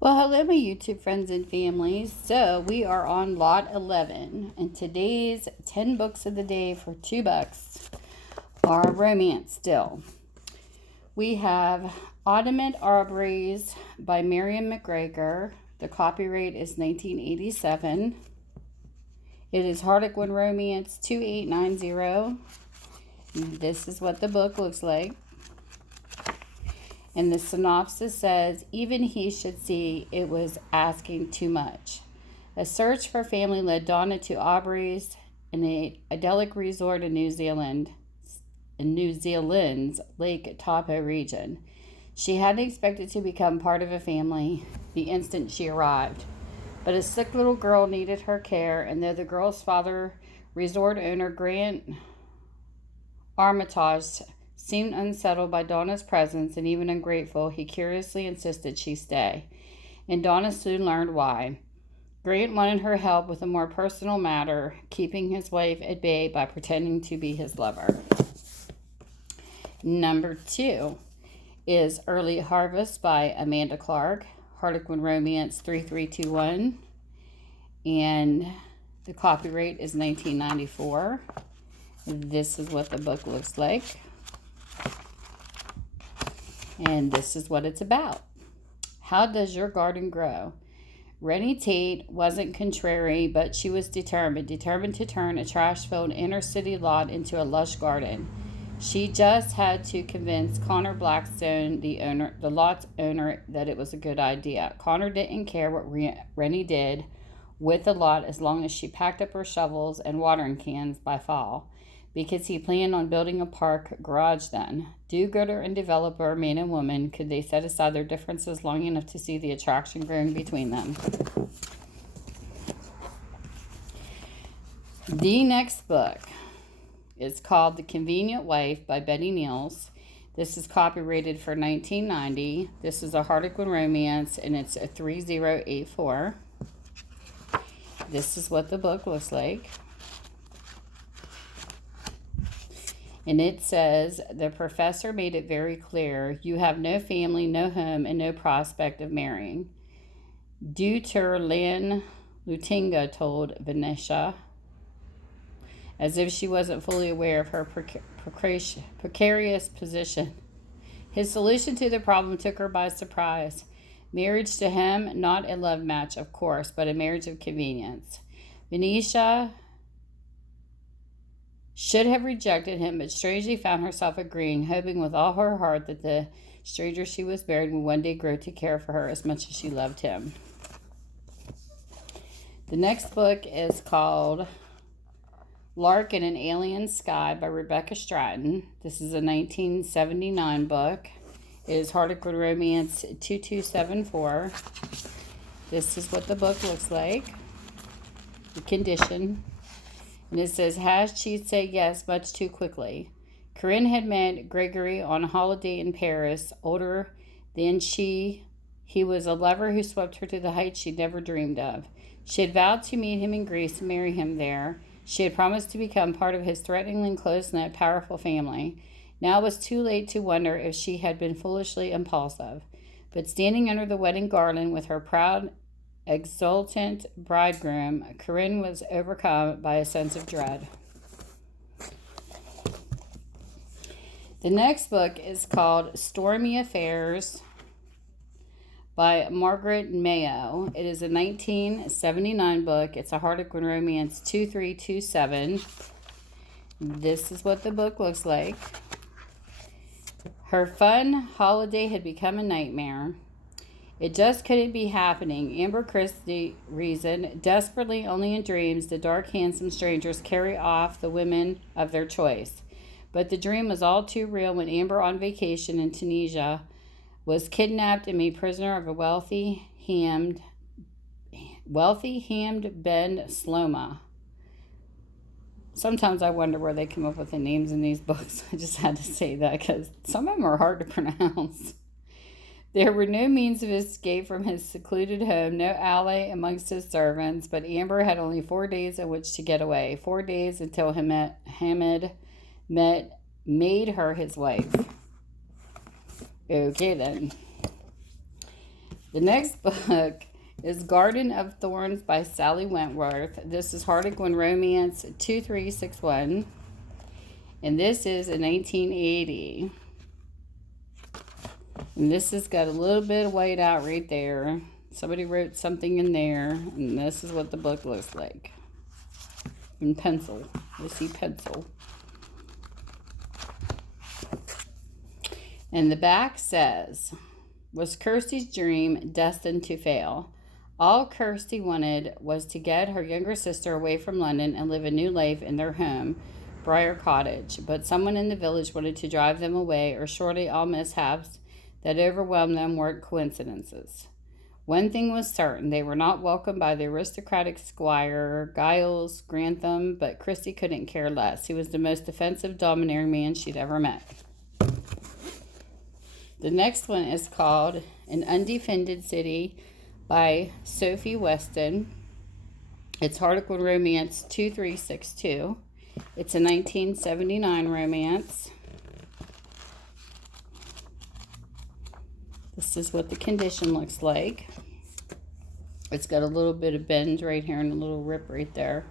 Well, hello, my YouTube friends and families. So, we are on lot 11, and today's 10 books of the day for $2 are romance still. We have Autumn Aubreys by Marian MacGregor. The copyright is 1987. It is Harlequin Romance 2890. This is what the book looks like. And the synopsis says, even he should see it was asking too much. A search for family led Donna to Aubrey's, an idyllic resort in New Zealand's Lake Taupo region. She hadn't expected to become part of a family the instant she arrived. But a sick little girl needed her care, and though the girl's father, resort owner Grant Armitage, seemed unsettled by Donna's presence and even ungrateful, he curiously insisted she stay. And Donna soon learned why. Grant wanted her help with a more personal matter, keeping his wife at bay by pretending to be his lover. Number 2 is Early Harvest by Amanda Clark, Harlequin Romance 3321, and the copyright is 1994. This is what the book looks like. And this is what it's about. How does your garden grow? Rennie Tate wasn't contrary, but she was determined to turn a trash-filled inner-city lot into a lush garden. She just had to convince Connor Blackstone, the lot's owner, that it was a good idea. Connor didn't care what Rennie did with the lot as long as she packed up her shovels and watering cans by fall, because he planned on building a park garage then. Do-gooder and developer, man and woman, could they set aside their differences long enough to see the attraction growing between them? The next book is called The Convenient Wife by Betty Neels. This is copyrighted for 1990. This is a Harlequin Romance, and it's a 3084. This is what the book looks like. And it says, the professor made it very clear, you have no family, no home, and no prospect of marrying. Deuter Lan Lutinga told Venetia, as if she wasn't fully aware of her precarious position. His solution to the problem took her by surprise. Marriage to him, not a love match, of course, but a marriage of convenience. Venetia should have rejected him, but strangely found herself agreeing, hoping with all her heart that the stranger she was married would one day grow to care for her as much as she loved him. The next book is called Larkin An Alien Sky by Rebecca Stratton. This is a 1979 book. It is Harlequin Romance 2274. This is what the book looks like. The condition. And it says, has she said yes much too quickly? Corinne had met Gregory on a holiday in Paris, older than she. He was a lover who swept her to the heights she'd never dreamed of. She had vowed to meet him in Greece and marry him there. She had promised to become part of his threateningly close-knit, powerful family. Now it was too late to wonder if she had been foolishly impulsive. But standing under the wedding garland with her proud, exultant bridegroom, Corinne was overcome by a sense of dread. The next book is called Stormy Affairs by Margaret Mayo. It is a 1979 book. It's a Harlequin Romance 2327. This is what the book looks like. Her fun holiday had become a nightmare. It just couldn't be happening. Amber Christie reasoned, desperately only in dreams did dark, handsome strangers carry off the women of their choice. But the dream was all too real when Amber, on vacation in Tunisia, was kidnapped and made prisoner of a wealthy hammed Ben Sloma. Sometimes I wonder where they come up with the names in these books. I just had to say that because some of them are hard to pronounce. There were no means of escape from his secluded home, no ally amongst his servants, but Amber had only 4 days in which to get away. 4 days until Hamid made her his wife. Okay then. The next book is Garden of Thorns by Sally Wentworth. This is Harlequin Romance 2361. And this is in 1980. And this has got a little bit of white out right there. Somebody wrote something in there. And this is what the book looks like. In pencil. You see pencil. And the back says, was Kirsty's dream destined to fail? All Kirsty wanted was to get her younger sister away from London and live a new life in their home, Briar Cottage. But someone in the village wanted to drive them away, or surely all mishaps that overwhelmed them weren't coincidences. One thing was certain, they were not welcomed by the aristocratic squire, Giles Grantham, but Kirsty couldn't care less. He was the most offensive, domineering man she'd ever met. The next one is called An Undefended City by Sophie Weston. It's Harlequin Romance 2362. It's a 1979 romance. This is what the condition looks like. It's got a little bit of bend right here and a little rip right there.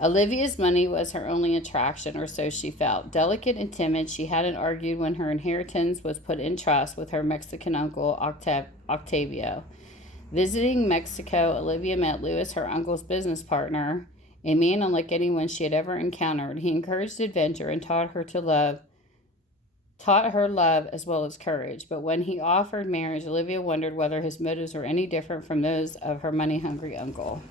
Olivia's money was her only attraction, or so she felt. Delicate and timid, she hadn't argued when her inheritance was put in trust with her Mexican uncle, Octavio. Visiting Mexico, Olivia met Louis, her uncle's business partner, a man unlike anyone she had ever encountered. He encouraged adventure and taught her love as well as courage. But when he offered marriage, Olivia wondered whether his motives were any different from those of her money-hungry uncle.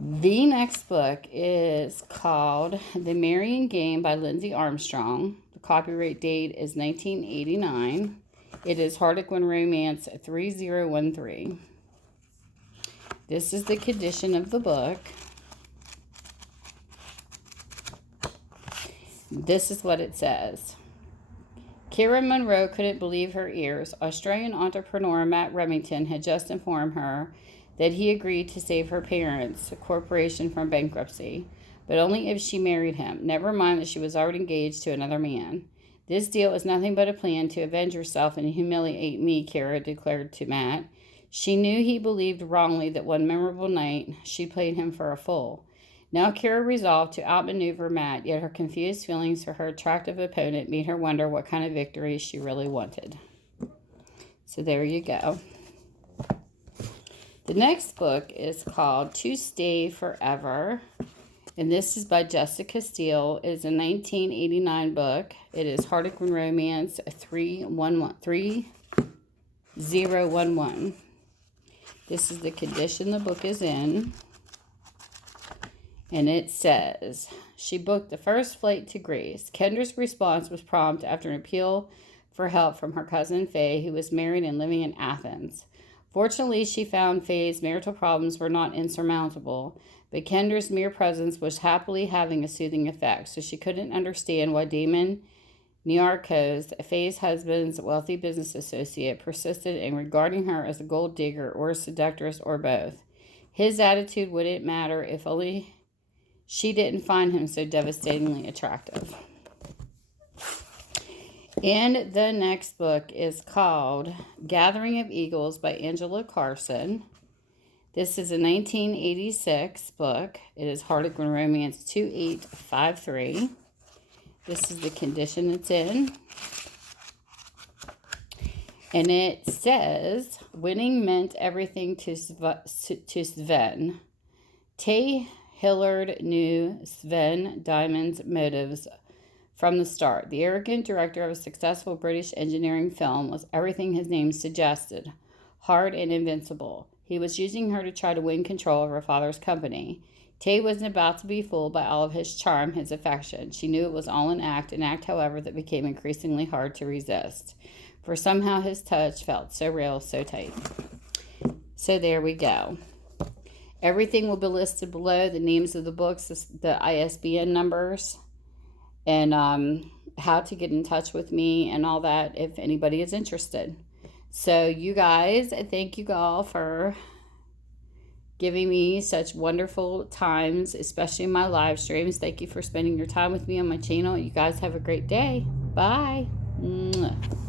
The next book is called The Marian Game by Lindsay Armstrong. The copyright date is 1989. It is Harlequin Romance 3013. This is the condition of the book. This is what it says. Kira Monroe couldn't believe her ears. Australian entrepreneur Matt Remington had just informed her that he agreed to save her parents' corporation from bankruptcy, but only if she married him. Never mind that she was already engaged to another man. This deal is nothing but a plan to avenge herself and humiliate me, Kira declared to Matt. She knew he believed wrongly that one memorable night she played him for a fool. Now Kira resolved to outmaneuver Matt, yet her confused feelings for her attractive opponent made her wonder what kind of victory she really wanted. So there you go. The next book is called To Stay Forever, and this is by Jessica Steele. It is a 1989 book. It is Harlequin Romance 3011. This is the condition the book is in. And it says, she booked the first flight to Greece. Kendra's response was prompt after an appeal for help from her cousin Faye, who was married and living in Athens. Fortunately, she found Faye's marital problems were not insurmountable, but Kendra's mere presence was happily having a soothing effect, so she couldn't understand why Damon Niarchos, Faye's husband's wealthy business associate, persisted in regarding her as a gold digger or a seductress or both. His attitude wouldn't matter if only she didn't find him so devastatingly attractive. And the next book is called Gathering of Eagles by Angela Carson. This is a 1986 book. It is Harlequin Romance 2853. This is the condition it's in. And it says, winning meant everything to Sven. Tay Hillard knew Sven Diamond's motives from the start. The arrogant director of a successful British engineering film was everything his name suggested, hard and invincible. He was using her to try to win control of her father's company. Tay wasn't about to be fooled by all of his charm, his affection. She knew it was all an act, however, that became increasingly hard to resist. For somehow his touch felt so real, so tight. So there we go. Everything will be listed below, the names of the books, the ISBN numbers, and how to get in touch with me and all that if anybody is interested. So you guys, thank you all for giving me such wonderful times, especially in my live streams. Thank you for spending your time with me on my channel. You guys have a great day. Bye. Mwah.